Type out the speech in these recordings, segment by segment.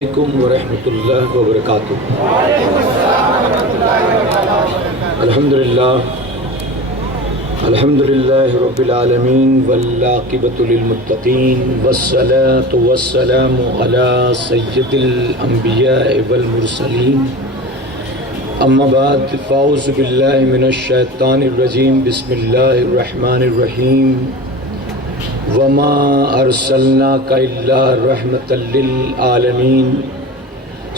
علیکم ورحمۃ اللہ وبرکاتہ۔ الحمدللہ رب العالمین والعاقبۃ للمتقین والصلاة والسلام علی سید الانبیاء والمرسلین، اما بعد فاعوذ باللہ من الشیطان الرجیم، بسم اللہ الرحمن الرحیم۔ وما ارسلناک الا رحمۃ للعالمین،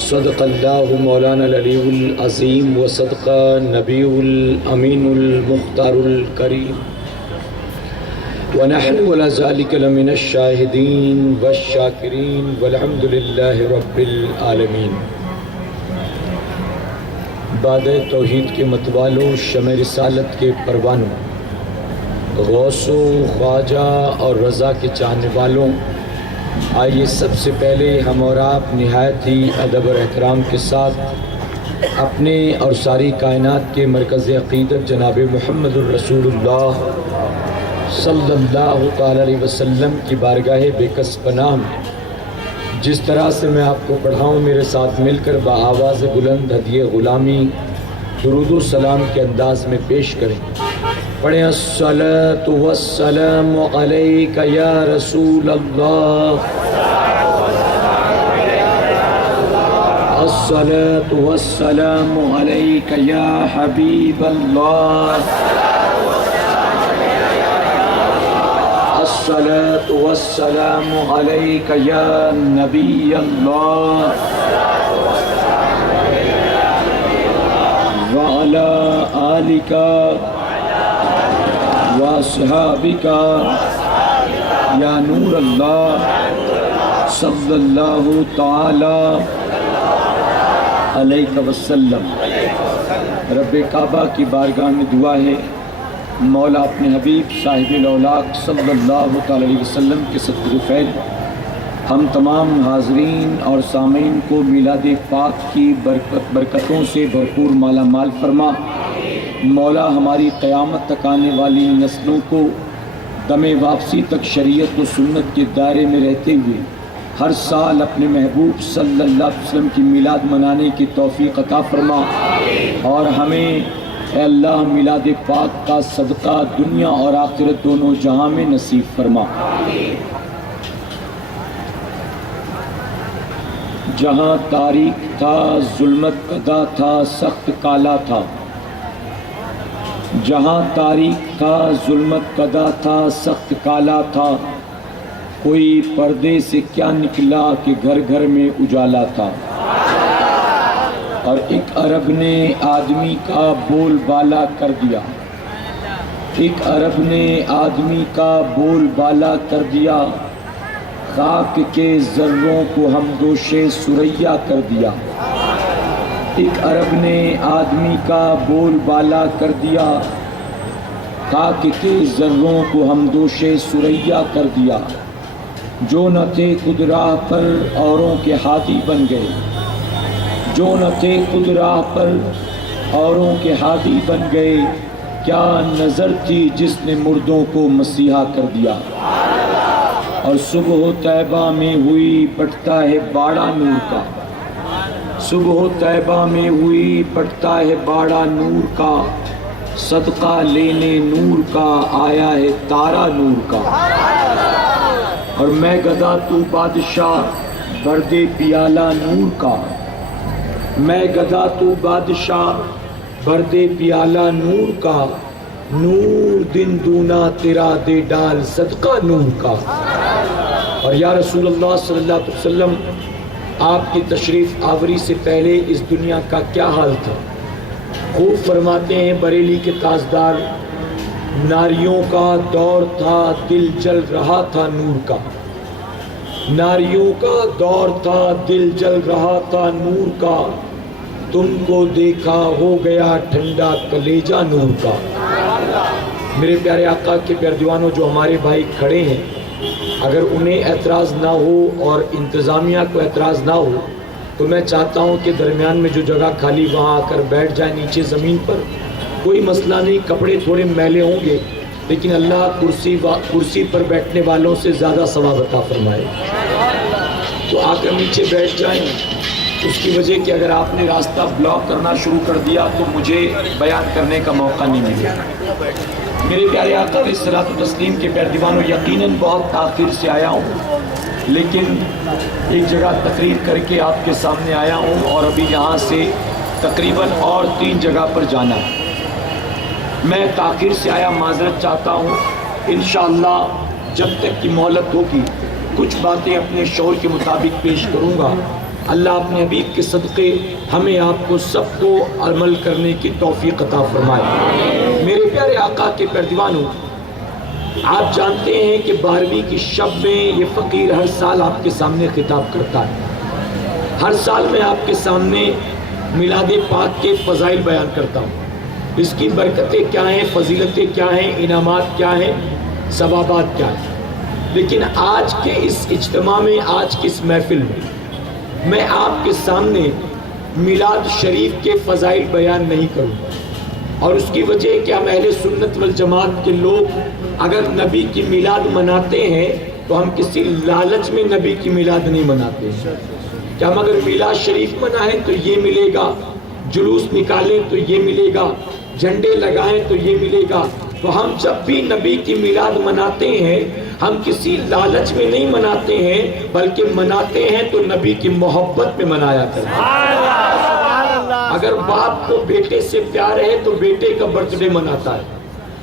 صدق اللہ مولانا العلی العظیم وصدق نبی الامین المختار الکریم، ونحن علی ذلک لمن الشاہدین والشاکرین والحمد للہ رب العالمین۔ باد توحید کے متوالوں، شمع رسالت کے پروانوں، غوث و خواجہ اور رضا کے چاہنے والوں، آئیے سب سے پہلے ہم اور آپ نہایت ہی ادب اور احترام کے ساتھ اپنے اور ساری کائنات کے مرکز عقیدت جناب محمد الرسول اللہ صلی اللہ تعالی علیہ وسلم کی بارگاہ بے کس پناہ میں جس طرح سے میں آپ کو پڑھاؤں، میرے ساتھ مل کر بآواز بلند ہدیہ غلامی درود و سلام کے انداز میں پیش کریں۔ پڑھیں الصلاۃ والسلام علیک یا رسول اللہ، الصلاۃ والسلام علیک یا حبیب اللہ، الصلاۃ والسلام علیک یا نبی اللہ، وعلی آلک واصحابک یا نور اللہ، صلی اللہ تعالی علیہ وسلم۔ رب کعبہ کی بارگاہ میں دعا ہے، مولا اپنے حبیب صاحب الاولاق صلی اللہ تعالی علیہ وسلم کے صدقہ فیض ہم تمام حاضرین اور سامعین کو میلاد پاک کی برکتوں سے بھرپور مالا مال فرما۔ مولا ہماری قیامت تک آنے والی نسلوں کو دم واپسی تک شریعت و سنت کے دائرے میں رہتے ہوئے ہر سال اپنے محبوب صلی اللہ علیہ وسلم کی میلاد منانے کی توفیق عطا فرما، اور ہمیں اے اللہ میلاد پاک کا صدقہ دنیا اور آخرت دونوں جہاں میں نصیب فرما۔ جہاں تاریک تھا ظلمت قدا تھا سخت کالا تھا، جہاں تاریک تھا ظلمت قدا تھا سخت کالا تھا، کوئی پردے سے کیا نکلا کہ گھر گھر میں اجالا تھا، اور ایک عرب نے آدمی کا بول بالا کر دیا، ایک عرب نے آدمی کا بول بالا کر دیا، خاک کے ذروں کو ہم دوشے سریا کر دیا، ایک عرب نے آدمی کا بول بالا کر دیا، خاک کے ذروں کو ہم دوشے سریا کر دیا، جو نہ تھے خود راہ پر اوروں کے ہادی بن گئے، جو نہ تھے خود راہ پر اوروں کے ہادی بن گئے، کیا نظر تھی جس نے مردوں کو مسیحا کر دیا، اور صبح طیبہ میں ہوئی پٹتا ہے باڑا نور کا، صبح طیبہ میں ہوئی پٹتا ہے باڑا نور کا، صدقہ لینے نور کا آیا ہے تارا نور کا، اور میں گدا تو بادشاہ بھر دے پیالہ نور کا، میں گدا تو بادشاہ بھر دے پیالہ نور کا، نور دن دونا تیرا دے ڈال صدقہ نور کا۔ اور یا رسول اللہ صلی اللہ علیہ وسلم، آپ کی تشریف آوری سے پہلے اس دنیا کا کیا حال تھا؟ خوب فرماتے ہیں بریلی کے تاجدار، ناریوں کا دور تھا دل جل رہا تھا نور کا، ناریوں کا دور تھا دل جل رہا تھا نور کا، تم کو دیکھا ہو گیا ٹھنڈا کلیجہ نور کا۔ میرے پیارے آقا کے پیارے دیوانوں، جو ہمارے بھائی کھڑے ہیں، اگر انہیں اعتراض نہ ہو اور انتظامیہ کو اعتراض نہ ہو تو میں چاہتا ہوں کہ درمیان میں جو جگہ خالی وہاں آ کر بیٹھ جائیں نیچے زمین پر، کوئی مسئلہ نہیں، کپڑے تھوڑے میلے ہوں گے لیکن اللہ کرسی پر بیٹھنے والوں سے زیادہ ثواب عطا فرمائے۔ تو آ کر نیچے بیٹھ جائیں. اس کی وجہ کہ اگر آپ نے راستہ بلاک کرنا شروع کر دیا تو مجھے بیان کرنے کا موقع نہیں ملے. میرے پیارے آقا علیہ الصلوۃ والتسلیم کے پیروانوں، یقیناً بہت تاخیر سے آیا ہوں، لیکن ایک جگہ تقریر کر کے آپ کے سامنے آیا ہوں اور ابھی یہاں سے تقریباً اور 3 جگہ پر جانا ہے. میں تاخیر سے آیا، معذرت چاہتا ہوں. انشاءاللہ جب تک کی مہلت ہوگی کچھ باتیں اپنے شعور کے مطابق پیش کروں گا. اللہ اپنے حبیب کے صدقے ہمیں آپ کو سب کو عمل کرنے کی توفیق عطا فرمائے. میرے پیارے آقا کے پیروانوں، آپ جانتے ہیں کہ 12ویں کی شب میں یہ فقیر ہر سال آپ کے سامنے خطاب کرتا ہے. ہر سال میں آپ کے سامنے میلاد پاک کے فضائل بیان کرتا ہوں. اس کی برکتیں کیا ہیں، فضیلتیں کیا ہیں، انعامات کیا ہیں، ثوابات کیا ہیں. لیکن آج کے اس اجتماع میں، آج کی اس محفل میں آپ کے سامنے میلاد شریف کے فضائل بیان نہیں کروں گا. اور اس کی وجہ کہ ہم اہل سنت والجماعت کے لوگ اگر نبی کی میلاد مناتے ہیں تو ہم کسی لالچ میں نبی کی میلاد نہیں مناتے ہیں کہ ہم اگر میلاد شریف منائیں تو یہ ملے گا، جلوس نکالیں تو یہ ملے گا، جھنڈے لگائیں تو یہ ملے گا. تو ہم جب بھی نبی کی میلاد مناتے ہیں ہم کسی لالچ میں نہیں مناتے ہیں، بلکہ مناتے ہیں تو نبی کی محبت میں منایا کرتے ہیں. اگر باپ کو بیٹے سے پیار ہے تو بیٹے کا برتھ ڈے مناتا ہے.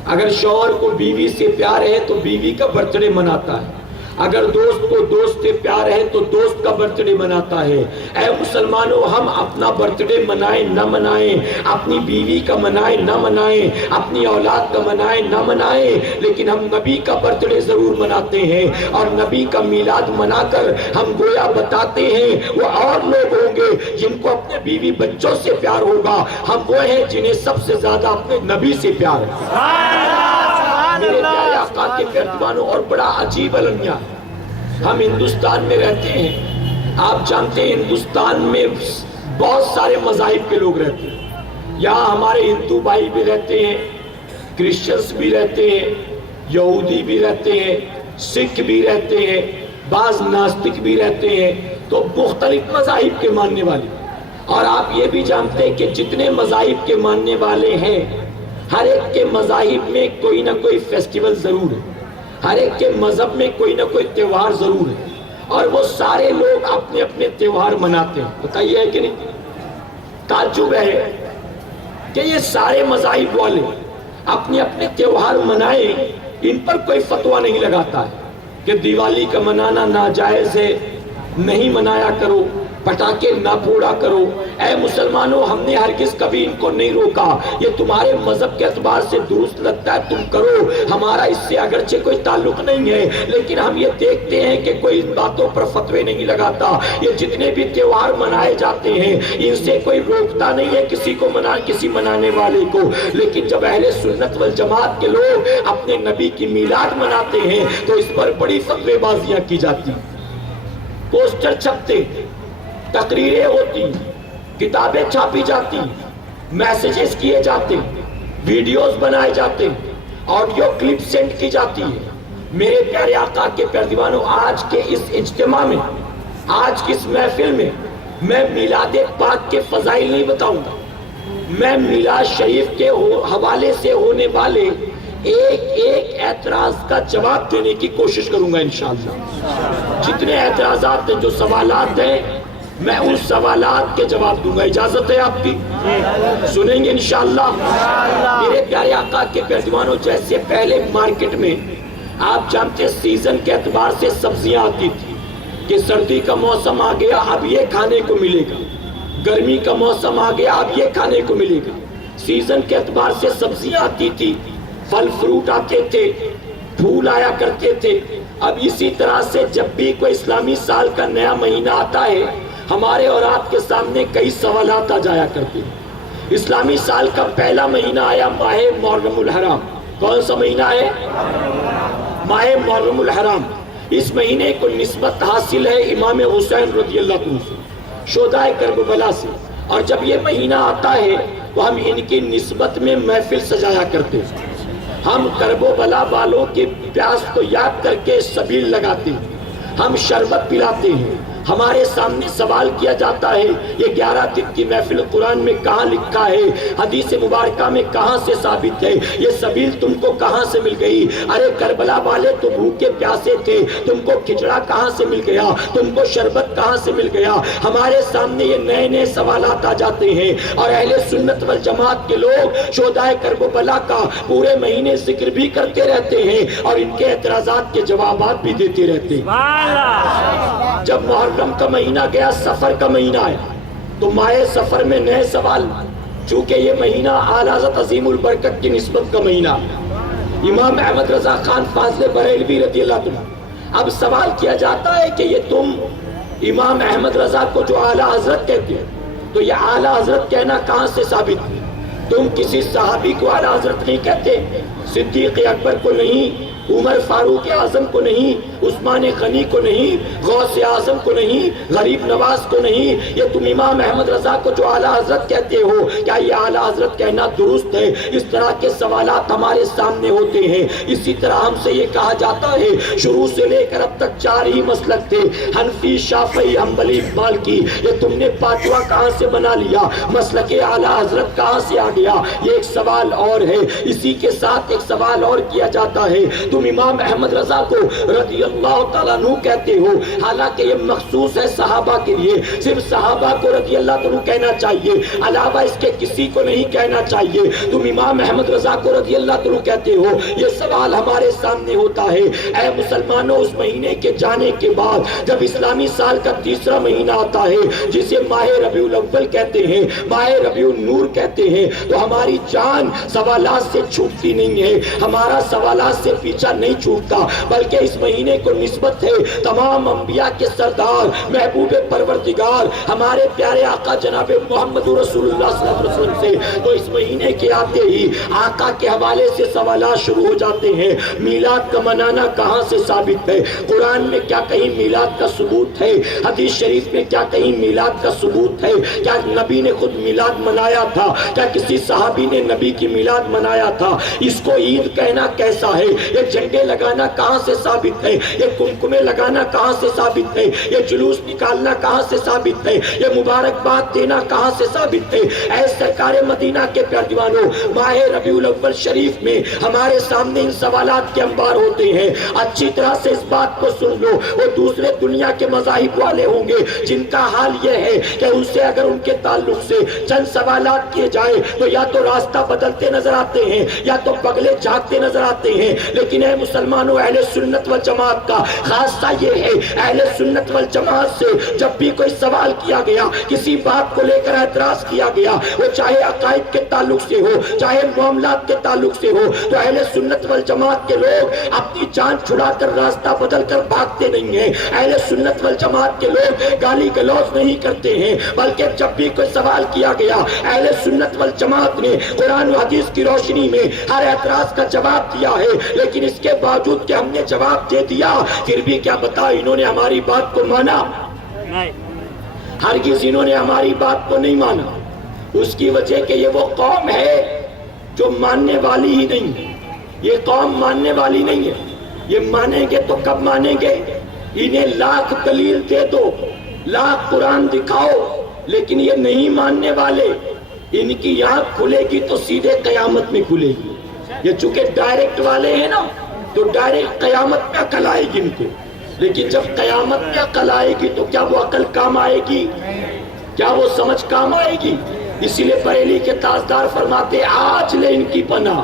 اگر شوہر کو بیوی سے پیار ہے تو بیوی کا برتھ ڈے مناتا ہے. اگر دوست کو دوست سے پیار ہے تو دوست کا برتھ ڈے مناتا ہے. اے مسلمانوں، ہم اپنا برتھ ڈے منائیں نہ منائیں، اپنی بیوی کا منائیں نہ منائیں، اپنی اولاد کا منائیں نہ منائیں، لیکن ہم نبی کا برتھ ڈے ضرور مناتے ہیں. اور نبی کا میلاد منا کر ہم گویا بتاتے ہیں وہ اور لوگ ہوں گے جن کو اپنے بیوی بچوں سے پیار ہوگا، ہم وہ ہیں جنہیں سب سے زیادہ اپنے نبی سے پیار ہے. میرے پیارے آقا کے پیروانوں، اور بڑا عجیب المیہ، ہم ہندوستان میں رہتے ہیں. آپ جانتے ہیں ہندوستان میں بہت سارے مذاہب کے لوگ رہتے ہیں. یہاں ہمارے ہندو بھائی بھی رہتے ہیں، کرسچنز بھی رہتے ہیں، یہودی بھی رہتے ہیں، سکھ بھی رہتے ہیں، بعض ناستک بھی رہتے ہیں. تو مختلف مذاہب کے ماننے والے. اور آپ یہ بھی جانتے ہیں کہ جتنے مذاہب کے ماننے والے ہیں ہر ایک کے مذاہب میں کوئی نہ کوئی فیسٹیول ضرور ہے، ہر ایک کے مذہب میں کوئی نہ کوئی تہوار ضرور ہے، اور وہ سارے لوگ اپنے اپنے تہوار مناتے ہیں. بتائیے ہے کہ نہیں؟ تعجب ہے کہ یہ سارے مذاہب والے اپنے اپنے تہوار منائیں، ان پر کوئی فتویٰ نہیں لگاتا ہے کہ دیوالی کا منانا ناجائز ہے، نہیں منایا کرو، پٹاخے نہ پھوڑا کرو. اے مسلمانوں، ہم نے ہرگز کبھی ان کو نہیں روکا. یہ تمہارے مذہب کے اعتبار سے درست لگتا ہے تم کرو، ہمارا اس سے اگرچہ کوئی تعلق نہیں ہے، لیکن ہم یہ دیکھتے ہیں کہ کوئی ان باتوں پر فتوے نہیں لگاتا. یہ جتنے بھی تہوار منائے جاتے ہیں ان سے کوئی روکتا نہیں ہے کسی منانے والے کو. لیکن جب اہل سنت والجماعت کے لوگ اپنے نبی کی میلاد مناتے ہیں تو اس پر بڑی فتوے بازیاں کی جاتی، پوسٹر چھپتے، تقریریں ہوتی، کتابیں چھاپی جاتی، میسیجز کیے جاتے، ویڈیوز بنائے جاتے، آڈیو کلپ سینڈ کی جاتی ہے. میرے پیارے آقا کے پیروانوں، آج کے اس اجتماع میں، آج کی اس محفل میں میں میلاد پاک کے فضائل نہیں بتاؤں گا. میں میلاد شریف کے حوالے سے ہونے والے ایک ایک اعتراض کا جواب دینے کی کوشش کروں گا انشاءاللہ. جتنے اعتراضات ہیں، جو سوالات ہیں، میں ان سوالات کے جواب دوں گا. اجازت ہے آپ کی؟ سنیں گے انشاءاللہ. میرے پیارے آقا کے پیروانوں، جیسے پہلے مارکیٹ میں آپ جانتے سیزن کے اعتبار سے سبزیاں آتی تھی کہ سردی کا موسم آ گیا اب یہ کھانے کو ملے گا، گرمی کا موسم آ گیا اب یہ کھانے کو ملے گا. سیزن کے اعتبار سے سبزیاں آتی تھی، پھل فروٹ آتے تھے، پھول آیا کرتے تھے. اب اسی طرح سے جب بھی کوئی اسلامی سال کا نیا مہینہ آتا ہے ہمارے اور آپ کے سامنے کئی سوالات آ جایا کرتے ہیں. اسلامی سال کا پہلا مہینہ آیا ماہ محرم الحرام. کون سا مہینہ ہے؟ ماہ محرم الحرام. اس مہینے کو نسبت حاصل ہے امام حسین رضی اللہ عنہ سے، شہدائے کربلا سے. اور جب یہ مہینہ آتا ہے تو ہم ان کی نسبت میں محفل سجایا کرتے ہیں. ہم کربلا والوں کی پیاس کو یاد کر کے سبیل لگاتے ہیں، ہم شربت پلاتے ہیں، ہمارے سامنے سوال کیا جاتا ہے یہ 11 دن کی محفل قرآن میں کہاں لکھا ہے، حدیث مبارکہ میں کہاں سے ثابت ہے، یہ سبیل تم کو کہاں سے مل گئی؟ ارے کربلا والے تو بھوکے پیاسے تھے، تم کو کھچڑا کہاں سے مل گیا، تم کو شربت کہاں سے مل گیا؟ ہمارے سامنے یہ نئے نئے سوالات آ جاتے ہیں، اور اہل سنت والجماعت کے لوگ شہدائے کربلا کا پورے مہینے ذکر بھی کرتے رہتے ہیں اور ان کے اعتراضات کے جوابات بھی دیتے رہتے ہیں۔ جب محرم کا مہینہ گیا، سفر کا مہینہ آیا، تو ماہ سفر میں نئے سوال، چونکہ یہ مہینہ اعلیٰ حضرت عظیم البرکت کی نسبت کا مہینہ، امام احمد رضا خان فاضل بریلوی رضی اللہ عنہ، اب سوال کیا جاتا ہے کہ یہ تم امام احمد رضا کو جو اعلیٰ حضرت کہتے ہیں، تو یہ اعلیٰ حضرت کہنا کہاں سے ثابت ہے؟ تم کسی صحابی کو اعلیٰ حضرت نہیں کہتے، صدیق اکبر کو نہیں، عمر فاروق اعظم کو نہیں، عثمان غنی کو نہیں، غوث اعظم کو نہیں، غریب نواز کو نہیں، یہ تم امام احمد رضا کو جو اعلیٰ حضرت کہتے ہو، کیا یہ اعلیٰ حضرت کہنا درست ہے؟ اس طرح کے سوالات ہمارے سامنے ہوتے ہیں۔ اسی طرح ہم سے یہ کہا جاتا ہے شروع سے لے کر اب تک 4 ہی مسلک تھے، حنفی، شافعی، حنبلی، مالکی، یہ تم نے 5واں کہاں سے بنا لیا؟ مسلک اعلیٰ حضرت کہاں سے آ گیا؟ یہ ایک سوال اور ہے۔ اسی کے ساتھ ایک سوال اور کیا جاتا ہے، تم امام احمد رضا کو رضی اللہ تعالیٰ عنہ کہتے ہو، حالانکہ یہ مخصوص ہے صحابہ کے لیے، صرف صحابہ کو رضی اللہ عنہ کہنا چاہیے، علاوہ اس کے کسی کو نہیں کہنا چاہیے، تم امام احمد رضا کو رضی اللہ عنہ کہتے ہو۔ یہ سوال ہمارے سامنے ہوتا ہے۔ اے مسلمانوں، اس مہینے کے جانے کے بعد جب اسلامی سال کا 3واں مہینہ آتا ہے، جسے ماہ ربیع الاول کہتے ہیں، ماہ ربیع النور کہتے ہیں، تو ہماری جان سوالات سے چھوٹتی نہیں ہے، ہمارا سوالات سے پیچھا نہیں چھوٹتا، بلکہ اس مہینے کو نسبت ہے تمام انبیاء کے سردار، محبوب پروردگار، ہمارے پیارے آقا جناب محمد رسول اللہ صلی اللہ علیہ وسلم سے۔ تو اس مہینے کے آتے ہی آقا کے حوالے سے سوالات شروع ہو جاتے ہیں۔ میلاد کا منانا کہاں سے ثابت ہے؟ قرآن میں کیا کہیں میلاد کا ثبوت ہے؟ حدیث شریف میں کیا کہیں میلاد کا ثبوت ہے؟ کیا نبی نے خود میلاد منایا تھا؟ کیا کسی صحابی نے نبی کی میلاد منایا تھا؟ اس کو عید کہنا کیسا ہے؟ یہ جھنڈے لگانا کہاں سے ثابت ہے؟ یہ کمکمے لگانا کہاں سے ثابت ہے؟ یہ جلوس نکالنا کہاں سے ثابت ہے؟ یہ مبارکباد دینا کہاں سے ثابت ہے؟ اے سرکار مدینہ کے پیارے دیوانوں، ماہ ربیع الاول شریف میں ہمارے سامنے ان سوالات کے انبار ہوتے ہیں۔ اچھی طرح سے اس بات کو سن لو، وہ دوسرے دنیا کے مذاہب والے ہوں گے جن کا حال یہ ہے کہ ان سے اگر ان کے تعلق سے چند سوالات کیے جائے تو یا تو راستہ بدلتے نظر آتے ہیں یا تو بغلے جھانکتے نظر آتے ہیں۔ لیکن اے مسلمانوں، اہل سنت والجماعت کا خاصہ یہ ہے، اہل سنت والجماعت سے جب بھی کوئی سوال کیا گیا، کسی بات کو لے کر اعتراض کیا گیا، وہ چاہے عقائد کے تعلق سے ہو، چاہے معاملات کے تعلق سے ہو، تو اہل سنت والجماعت کے لوگ اپنی جان چھڑا کر راستہ بدل کر بھاگتے نہیں ہیں۔ اہل سنت والجماعت کے لوگ گالی گلوچ نہیں کرتے ہیں، بلکہ جب بھی کوئی سوال کیا گیا، اہل سنت والجماعت نے قرآن و حدیث کی روشنی میں ہر اعتراض کا جواب دیا ہے۔ لیکن اس کے باوجود کہ ہم نے جواب دے دیا، پھر بھی کیا بتا انہوں نے ہماری بات کو مانا؟ ہرگز انہوں نے ہماری بات کو نہیں مانا۔ اس کی وجہ کہ یہ وہ قوم ہے جو ماننے والی ہی نہیں ہے، یہ قوم ماننے والی نہیں ہے۔ یہ مانیں گے تو کب مانیں گے؟ انہیں لاکھ دلیل دے دو، لاکھ قرآن دکھاؤ، لیکن یہ نہیں ماننے والے۔ ان کی آنکھ کھلے گی تو سیدھے قیامت میں کھلے گی۔ یہ چونکہ ڈائریکٹ والے ہیں نا، تو ڈائریکٹ قیامت میں عقل آئے گی ان کو، لیکن جب قیامت میں عقل آئے گی تو کیا وہ عقل کام آئے گی؟ کیا وہ سمجھ کام آئے گی؟ اسی لیے بریلی کے تاجدار فرماتے آج لے ان کی پناہ،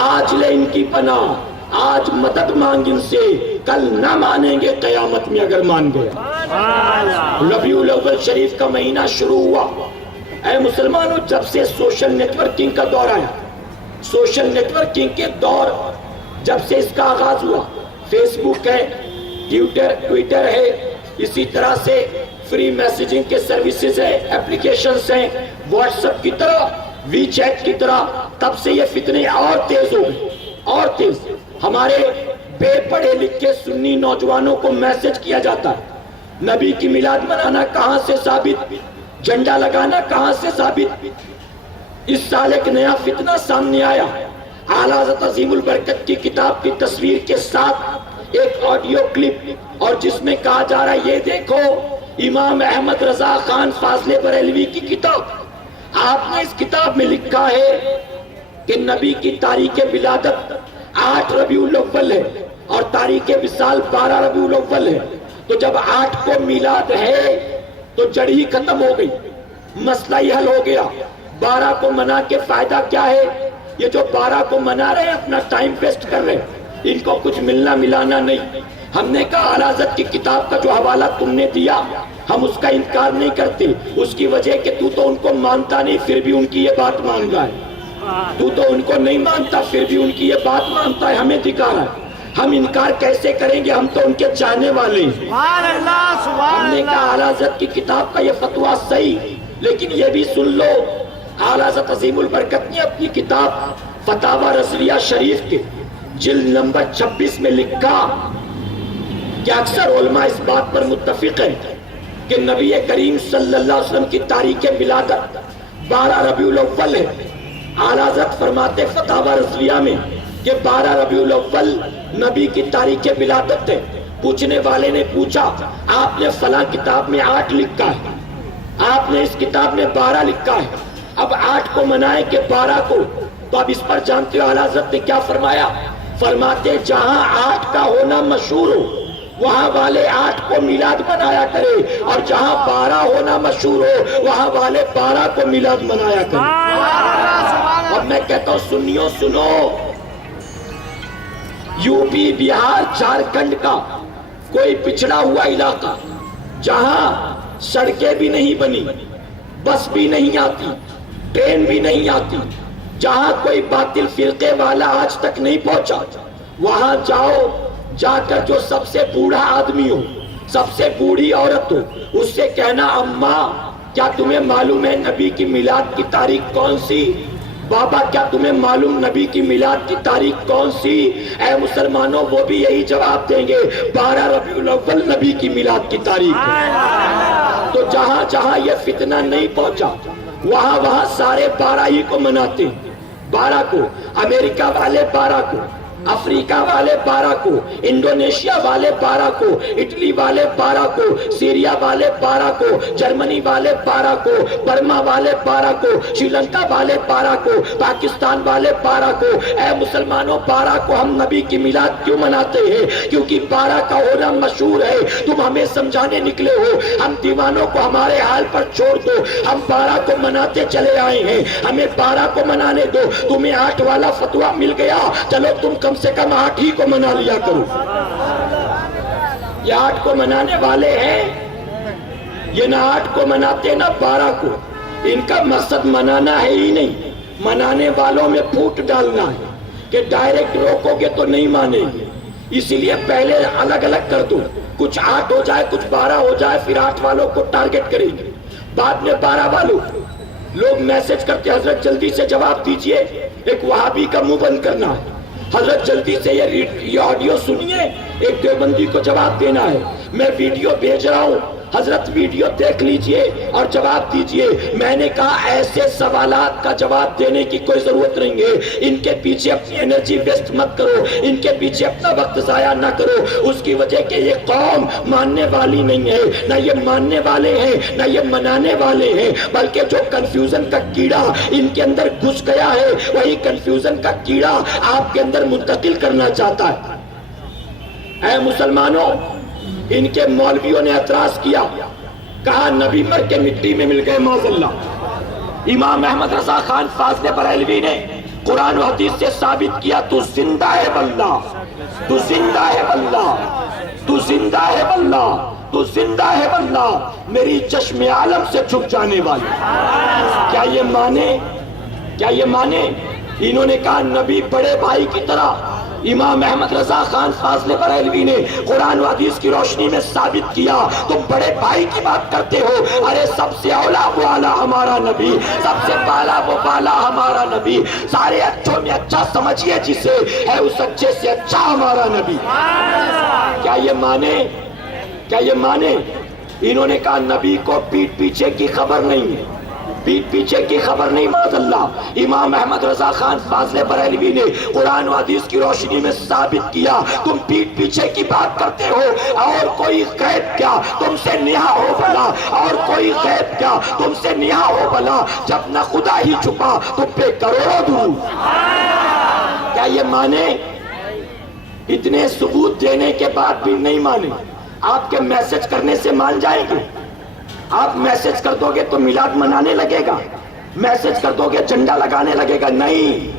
آج لے ان کی پناہ، آج مدد مانگ ان سے، کل نہ مانیں گے قیامت میں اگر مان گئے۔ ربیع الاول شریف کا مہینہ شروع ہوا۔ اے مسلمانوں، جب سے سوشل نیٹ ورکنگ کا دور آیا، سوشل نیٹ ورکنگ کے دور جب سے اس کا آغاز ہوا، فیس بک ہے، ٹویٹر ہے، اسی طرح سے فری میسیجنگ کے سروسز ہیں، اپلیکیشنز ہیں، واٹس ایپ کی طرح، وی چیٹ کی طرح، تب سے یہ فتنے اور تیز ہو گئے، اور تیز۔ ہمارے بے پڑھے لکھے سنی نوجوانوں کو میسج کیا جاتا ہے، نبی کی میلاد منانا کہاں سے ثابت؟ جھنڈا لگانا کہاں سے ثابت؟ اس سال ایک نیا فتنہ سامنے آیا، اعلیٰ حضرت عظیم البرکت کی کتاب کی تصویر کے ساتھ ایک آڈیو کلپ، اور جس میں کہا جا رہا ہے یہ دیکھو امام احمد رضا خان فاضل بریلوی کی کتاب، آپ نے اس کتاب میں لکھا ہے کہ نبی کی تاریخ ولادت 8 ربیع الاول ہے اور تاریخ وصال 12 ربیع الاول ہے، تو جب 8 کو میلاد ہے تو جڑ ہی ختم ہو گئی، مسئلہ ہی حل ہو گیا۔ 12 کو منا کے فائدہ کیا ہے؟ یہ جو 12 کو منا رہے ہیں اپنا ٹائم ویسٹ کر رہے ہیں، ان کو کچھ ملنا ملانا نہیں۔ ہم نے کہا اعلیٰ حضرت کی کتاب کا جو حوالہ تم نے دیا ہم اس کا انکار نہیں کرتے، اس کی وجہ کہ تو ان کو مانتا نہیں پھر بھی ان کی یہ بات مان رہا ہے، تو ان کو نہیں مانتا پھر بھی ان کی یہ بات مانتا ہے، ہمیں دکھا رہا ہے۔ ہم انکار کیسے کریں گے؟ ہم تو ان کے چاہنے والے ہیں۔ ہم نے کہا اعلیٰ حضرت کی کتاب کا یہ فتویٰ صحیح، لیکن یہ بھی سن لو اعلیٰ حضرت عظیم البرکت نے اپنی کتاب فتاوی رضویہ شریف کے جلد نمبر 26 میں لکھا کہ اکثر علماء اس بات پر متفق ہیں کہ نبی کریم صلی اللہ علیہ وسلم کی تاریخ ولادت 12 ربیع الاول ہے۔ اعلیٰ حضرت فرماتے فتاوی رضویہ میں کہ 12 ربیع الاول نبی کی تاریخ ولادت ہے۔ پوچھنے والے نے پوچھا آپ نے فلاں کتاب میں 8 لکھا ہے، آپ نے اس کتاب میں 12 لکھا ہے، اب 8 کو منائے کہ 12 کو؟ تو اب اس پر جانتے ہو اعلیٰ حضرت نے کیا فرمایا؟ فرماتے جہاں 8 کا ہونا مشہور ہو وہاں والے 8 کو میلاد منایا کرے، اور جہاں 12 ہونا مشہور ہو وہاں والے 12 کو میلاد منایا کرے۔ اب میں کہتا ہوں سنیو سنو، یو پی بہار جھارکھنڈ کا کوئی پچھڑا ہوا علاقہ جہاں سڑکیں بھی نہیں بنی، بس بھی نہیں آتی، ٹرین بھی نہیں آتی، جہاں کوئی باطل فرقے والا آج تک نہیں پہنچا، وہاں جاؤ، جا کر جو سب سے بوڑھا آدمی ہو، سب سے بوڑھی عورت ہو، اس سے کہنا اماں کیا تمہیں معلوم ہے نبی کی میلاد کی تاریخ کون سی؟ بابا کیا تمہیں معلوم نبی کی میلاد کی تاریخ کون سی؟ اے مسلمانوں وہ بھی یہی جواب دیں گے 12 ربیع الاول نبی کی میلاد کی تاریخ ہے۔ تو جہاں جہاں یہ فتنہ نہیں پہنچا وہاں وہاں سارے 12 ہی کو مناتے ہیں۔ 12 کو امریکہ والے، 12 کو افریقہ والے، 12 کو انڈونیشیا والے، 12 کو اٹلی والے، 12 کو سیریا والے، 12 کو جرمنی والے، 12 کو برما والے، 12 کو شری لنکا والے، 12 کو پاکستان والے، 12 کو۔ اے مسلمانوں 12 کو ہم نبی کی میلاد کیوں مناتے ہیں؟ کیونکہ 12 کا ہونا مشہور ہے۔ تم ہمیں سمجھانے نکلے ہو، ہم دیوانوں کو ہمارے حال پر چھوڑ دو، ہم 12 کو مناتے چلے آئے ہیں، ہمیں 12 کو منانے دو۔ تمہیں 8 والا فتویٰ مل گیا، چلو تم کم سے کم 8 ہی کو منا لیا کرو۔ یہ 8 کو منانے والے ہیں، یہ نہ 8 کو مناتے نہ 12 کو، ان کا مقصد منانا ہے ہی نہیں، منانے والوں میں پھوٹ ڈالنا ہے کہ ڈائریکٹ روکو گے تو نہیں مانیں گے، اسی لیے پہلے الگ الگ کر دو، کچھ 8 ہو جائے کچھ 12 ہو جائے، پھر 8 والوں کو ٹارگٹ کریں گے، بعد میں 12 والوں لوگ میسج کرتے حضرت جلدی سے جواب دیجئے، ایک وہابی کا منہ بند کرنا ہے، حضرت جلدی سے یہ آڈیو سنیے، ایک دیوبندی کو جواب دینا ہے، میں ویڈیو بھیج رہا ہوں، حضرت ویڈیو دیکھ لیجئے اور جواب دیجئے۔ میں نے کہا ایسے سوالات کا جواب دینے کی کوئی ضرورت نہیں ہے، ان کے پیچھے اپنی انرجی ویسٹ مت کرو، ان کے پیچھے اپنا وقت ضائع نہ کرو، اس کی وجہ کہ یہ قوم ماننے والی نہیں ہے، نہ یہ ماننے والے ہیں نہ یہ منانے والے ہیں، بلکہ جو کنفیوژن کا کیڑا ان کے اندر گھس گیا ہے وہی کنفیوژن کا کیڑا آپ کے اندر منتقل کرنا چاہتا ہے۔ اے مسلمانوں، ان کے مولویوں نے اعتراض کیا، کہا نبی مر کے مٹی میں مل گئے معاذ اللہ۔ امام احمد رضا خان فاضل بریلوی نے قرآن و حدیث سے ثابت کیا تو زندہ ہے واللہ، تو زندہ ہے واللہ، تو زندہ ہے واللہ، تو زندہ ہے واللہ، میری چشم عالم سے چھپ جانے والی۔ کیا یہ مانے؟ کیا یہ مانے؟ انہوں نے کہا نبی بڑے بھائی کی طرح، امام احمد رضا خان فاضل بریلوی نے قرآن و حدیث کی روشنی میں ثابت کیا، تم بڑے بھائی کی بات کرتے ہو، ارے سب سے اولا وہ اعلیٰ ہمارا نبی، سب سے بالا وہ بالا ہمارا نبی، سارے اچھوں میں اچھا سمجھیے جسے، ہے اس اچھے سے اچھا ہمارا نبی۔ کیا یہ مانے؟ کیا یہ مانے؟ انہوں نے کہا نبی کو پیٹ پیچھے کی خبر نہیں ہے، پیٹ پیچھے کی خبر نہیں معاذ اللہ۔ امام احمد رضا خان فاضل بریلوی نے قرآن و حدیث کی روشنی میں ثابت کیا تم پیٹ پیچھے کی بات کرتے ہو، اور کوئی غیب کیا تم سے نہا ہو بھلا، اور کوئی غیب کیا تم سے نہا ہو بھلا، جب نہ خدا ہی چھپا تم پہ کروڑوں دور۔ کیا یہ مانے؟ اتنے ثبوت دینے کے بعد بھی نہیں مانے؟ آپ کے میسج کرنے سے مان جائیں گے؟ آپ میسج کر دو گے تو میلاد منانے لگے گا، میسج کر دو گے جھنڈا لگانے لگے گا؟ نہیں،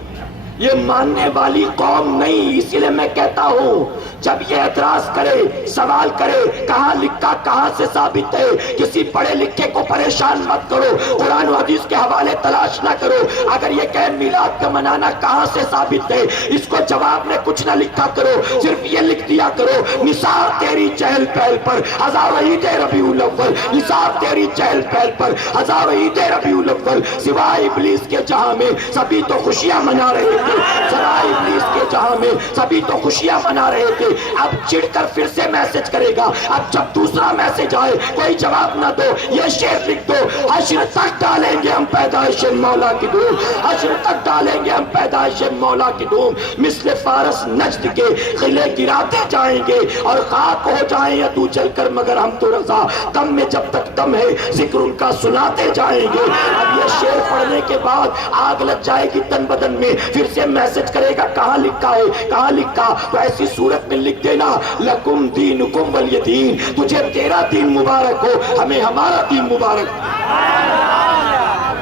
یہ ماننے والی قوم نہیں۔ اسی لیے میں کہتا ہوں جب یہ اعتراض کرے، سوال کرے کہاں لکھا کہاں سے ثابت ہے، کسی پڑھے لکھے کو پریشان مت کرو، قرآن و حدیث کے حوالے تلاش نہ کرو۔ اگر یہ کہے میلاد کا منانا کہاں سے ثابت ہے، اس کو جواب میں کچھ نہ لکھا کرو، صرف یہ لکھ دیا کرو نثار تیری چہل پہل پر ہزاروں عید ربیع الاول، نثار تیری چہل پہل پر ہزاروں عید ربیع الاول، سوائے ابلیس کے جہاں میں سبھی تو خوشیاں منا رہے تھے، سوائے ابلیس کے جہاں میں سبھی تو خوشیاں منا رہے تھے۔ اب چڑھ کر پھر سے میسج کرے گا، اب جب دوسرا میسج آئے کوئی جواب نہ دو، یہ شعر لکھ دو، حشر تک ڈالیں گے ہم پیدائش مولا کی دھوم، حشر تک ڈالیں گے ہم پیدائش مولا کی دھوم، مثل فارس نجد کے قلعے گراتے جائیں گے اور خاک ہو جائیں یا تو چل کر مگر ہم تو رضا، دم میں جب تک دم ہے ذکر ان کا سناتے جائیں گے۔ اب یہ شعر پڑھنے کے بعد آگ لگ جائے گی تن بدن میں، پھر سے میسج کرے گا کہاں لکھا ہے کہاں لکھا، تو ایسی صورت میں لکھ دینا لکم دینکم ولی دین، تجھے تیرا دین مبارک ہو، ہمیں ہمارا دین مبارک۔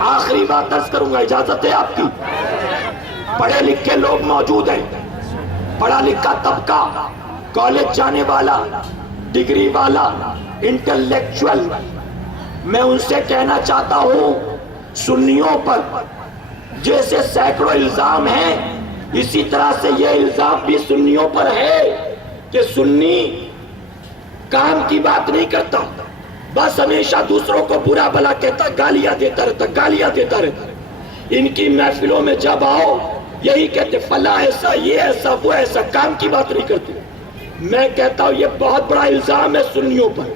آخری بات عرض کروں گا، اجازت ہے آپ کی؟ پڑھے لکھے لوگ موجود ہیں، پڑھا لکھا طبقہ، کالج جانے والا، ڈگری والا، انٹلیکچوئل، میں ان سے کہنا چاہتا ہوں سنیوں پر جیسے سینکڑوں الزام ہیں، اسی طرح سے یہ الزام بھی سنیوں پر ہے کہ سنی کام کی بات نہیں کرتا، بس ہمیشہ دوسروں کو برا بھلا کہتا، گالیاں دیتا رہتا، گالیاں دیتا رہتا۔ ان کی محفلوں میں جب آؤ یہی کہتے فلاں ایسا، یہ ایسا، وہ ایسا، کام کی بات نہیں کرتے۔ میں کہتا ہوں یہ بہت بڑا الزام ہے سنیوں پر،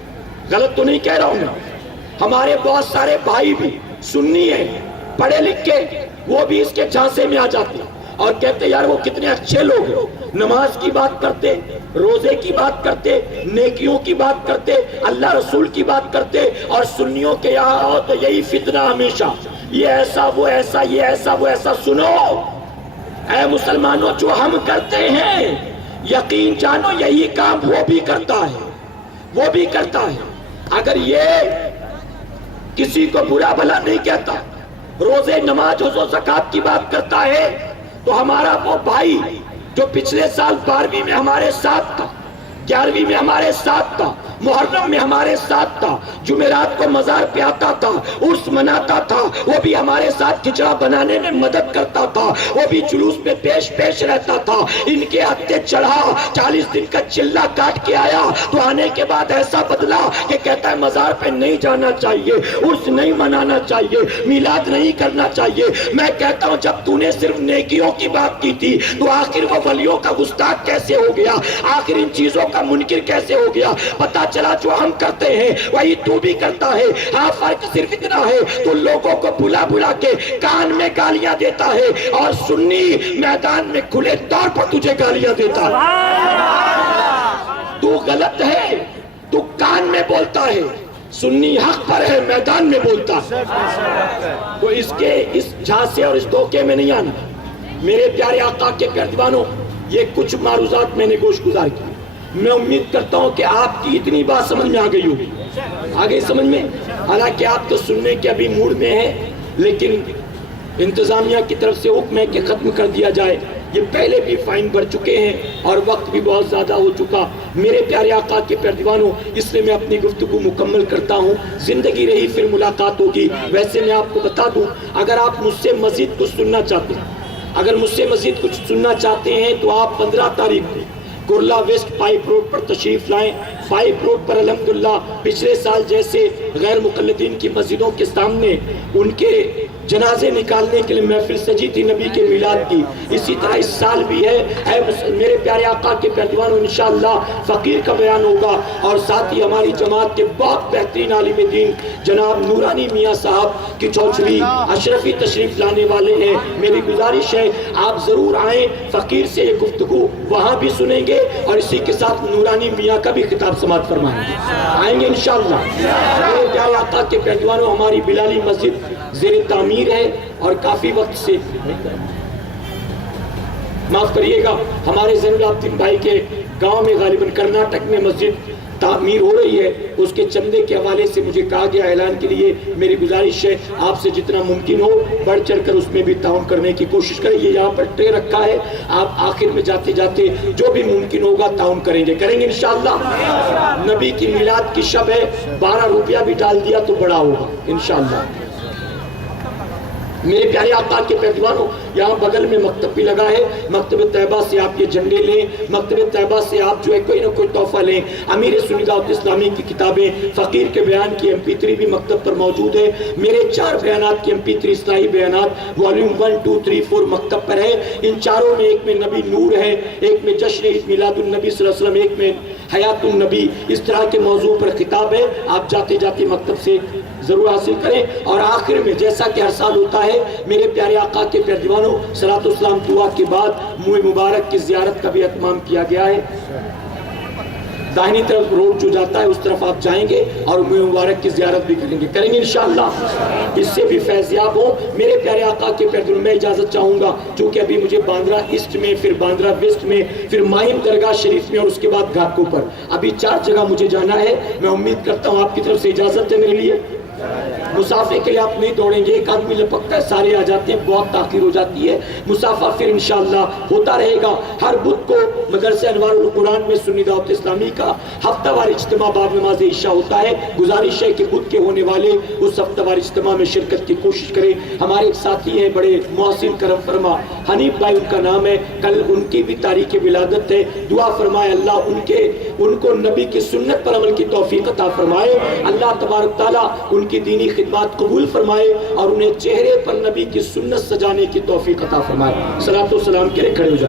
غلط تو نہیں کہہ رہا ہوں میں۔ ہمارے بہت سارے بھائی بھی سنی ہیں، پڑھے لکھے، وہ بھی اس کے جھانسے میں آ جاتے ہیں اور کہتے یار وہ کتنے اچھے لوگ ہیں، نماز کی بات کرتے، روزے کی بات کرتے، نیکیوں کی بات کرتے، اللہ رسول کی بات کرتے، اور سنیوں کے یہاں آؤ تو یہی فتنہ ہمیشہ، یہ ایسا وہ ایسا، یہ ایسا وہ ایسا۔ سنو اے مسلمانوں، جو ہم کرتے ہیں یقین جانو یہی کام وہ بھی کرتا ہے، وہ بھی کرتا ہے۔ اگر یہ کسی کو برا بھلا نہیں کہتا، روزے نماز و زکات کی بات کرتا ہے، تو ہمارا وہ بھائی جو پچھلے سال 12ویں میں ہمارے ساتھ تھا، 11ویں میں ہمارے ساتھ تھا، محرم میں ہمارے ساتھ تھا، جمعرات کو مزار پہ آتا تھا، عرس مناتا تھا، وہ بھی ہمارے ساتھ کھچڑا بنانے میں مدد کرتا تھا، وہ بھی جلوس میں پیش رہتا تھا، ان کے ہتھے چڑھا 40 دن کا چلہ کاٹ کے آیا، تو آنے کے بعد ایسا بدلا کہ کہتا ہے مزار پہ نہیں جانا چاہیے، عرس نہیں منانا چاہیے، میلاد نہیں کرنا چاہیے۔ میں کہتا ہوں جب تو نے صرف نیکیوں کی بات کی تھی تو آخر وہ ولیوں کا گستاخ کیسے ہو گیا، آخر ان چیزوں کا منکر کیسے ہو گیا؟ پتا چلا جو ہم کرتے ہیں وہی تو بھی کرتا ہے۔ ہاں فرق صرف اتنا ہے تو لوگوں کو بلا بلا کے کان میں گالیاں دیتا ہے، اور سنی میدان میں کھلے طور پر تجھے گالیاں دیتا ہے۔ تو غلط ہے، تو کان میں بولتا ہے، سنی حق پر ہے، میدان میں بولتا ہے۔ تو اس جھانسے اور اس دھوکے میں نہیں آنا۔ میرے پیارے آقا کے پیروانوں، یہ کچھ معروضات میں نے گوش گزار کی، میں امید کرتا ہوں کہ آپ کی اتنی بات سمجھ میں آ گئی ہوگی، آگے سمجھ میں۔ حالانکہ آپ تو سننے کے ابھی موڈ میں ہیں، لیکن انتظامیہ کی طرف سے حکم ہے کہ ختم کر دیا جائے، یہ پہلے بھی فائن بھر چکے ہیں اور وقت بھی بہت زیادہ ہو چکا۔ میرے پیارے آقا کے پیروانوں، اس لیے میں اپنی گفتگو مکمل کرتا ہوں، زندگی رہی پھر ملاقات ہوگی۔ ویسے میں آپ کو بتا دوں، اگر آپ مجھ سے مزید کچھ سننا چاہتے ہیں، اگر مجھ سے مزید کچھ سننا چاہتے ہیں تو آپ 15 تاریخ کو کرلا ویسٹ پائپ روڈ پر تشریف لائیں، پائپ روڈ پر الحمدللہ پچھلے سال جیسے غیر مقلدین کی مسجدوں کے سامنے ان کے جنازے نکالنے کے لیے محفل سجی تھی نبی کے میلاد کی، اسی طرح اس سال بھی ہے۔ اے میرے پیارے آقا کے پیروانوں، انشاءاللہ فقیر کا بیان ہوگا، اور ساتھ ہی ہماری جماعت کے بہت بہترین عالم دین جناب نورانی میاں صاحب کی چوچھوی اشرفی تشریف لانے والے ہیں۔ میری گزارش ہے آپ ضرور آئیں، فقیر سے یہ گفتگو وہاں بھی سنیں گے اور اسی کے ساتھ نورانی میاں کا بھی خطاب سماعت فرمائیں گے، آئیں گے انشاءاللہ۔ میرے پیارے آقا کے پیروانوں، ہماری بلالی مسجد زیر تعمیر ہے اور کافی وقت سے، معاف کریے گا، ہمارے زین العابدین بھائی کے گاؤں میں غالباً کرناٹک میں مسجد تعمیر ہو رہی ہے، اس کے چندے کے حوالے سے مجھے کہا گیا اعلان کے لیے میری گزارش ہے آپ سے جتنا ممکن ہو بڑھ چڑھ کر اس میں بھی تعاون کرنے کی کوشش کریں۔ یہ یہاں پر ٹرے رکھا ہے، آپ آخر میں جاتے جاتے جو بھی ممکن ہوگا تعاون کریں گے انشاءاللہ۔ نبی کی میلاد کی شب ہے، 12 روپیہ بھی ڈال دیا تو بڑا ہوگا انشاءاللہ۔ میرے پیارے آقا کے پیروانوں، یہاں بغل میں مکتب بھی لگا ہے، مکتب طیبہ سے آپ یہ جھنڈے لیں، مکتب طیبہ سے آپ جو ہے کوئی نہ کوئی تحفہ لیں۔ امیر سنی دعوت اسلامی کی کتابیں، فقیر کے بیان کی MP3 بھی مکتب پر موجود ہے۔ میرے 4 بیانات کی MP3 اصلاحی بیانات والیوم 1 2 3 4 مکتب پر ہے۔ ان چاروں میں ایک میں نبی نور ہے، ایک میں جشن عید میلاد النبی صلی اللہ علیہ وسلم، ایک میں حیات النبی، اس طرح کے موضوع پر خطاب ہے، آپ جاتے جاتے مکتب سے ضرور حاصل کریں۔ اور آخر میں جیسا کہ ہر سال ہوتا ہے، میرے پیارے آقا کے پیروانوں، صلاۃ والسلام دعا کے بعد منہ مبارک کی زیارت کا بھی اہتمام کیا گیا ہے۔ داہنی طرف روڈ جو جاتا ہے اس طرف آپ جائیں گے اور منہ مبارک کی زیارت بھی کریں گے انشاءاللہ، اس سے بھی فیضیاب ہو۔ میرے پیارے آقا کے پیروانوں، میں اجازت چاہوں گا چونکہ ابھی مجھے باندرہ ایسٹ میں، پھر باندرہ ویسٹ میں، پھر ماہم درگاہ شریف میں اور اس کے بعد گھاٹوں پر، ابھی 4 جگہ مجھے جانا ہے۔ میں امید کرتا ہوں آپ کی طرف سے اجازت ہے میرے لیے؟ مسافے کے لیے آپ نہیں دوڑیں گے، ایک آدمی لپکتا ہے سارے آ جاتے ہیں، بہت تاخیر ہو جاتی ہے۔ مسافہ پھر انشاءاللہ ہوتا رہے گا۔ ہر بدھ کو مدرسہ انوار القرآن میں سنی دعوت اسلامی کا ہفتہ وار اجتماع بعد نماز عشاء ہوتا ہے۔ گزارش ہے کہ بدھ کے ہونے والے اس ہفتہ وار اجتماع میں شرکت کی کوشش کریں۔ ہمارے ایک ساتھی ہیں بڑے محسن کرم فرما، حنیف بھائی ان کا نام ہے، کل ان کی بھی تاریخ ولادت ہے۔ دعا فرمائے اللہ ان کو نبی کی سنت پر عمل کی توفیق عطا فرمائے، اللہ تبارک تعالیٰ ان کی دینی خدمات قبول فرمائے اور انہیں چہرے پر نبی کی سنت سجانے کی توفیق عطا فرمائے۔ صلاۃ و سلام کے لیے کھڑے ہو جائیں۔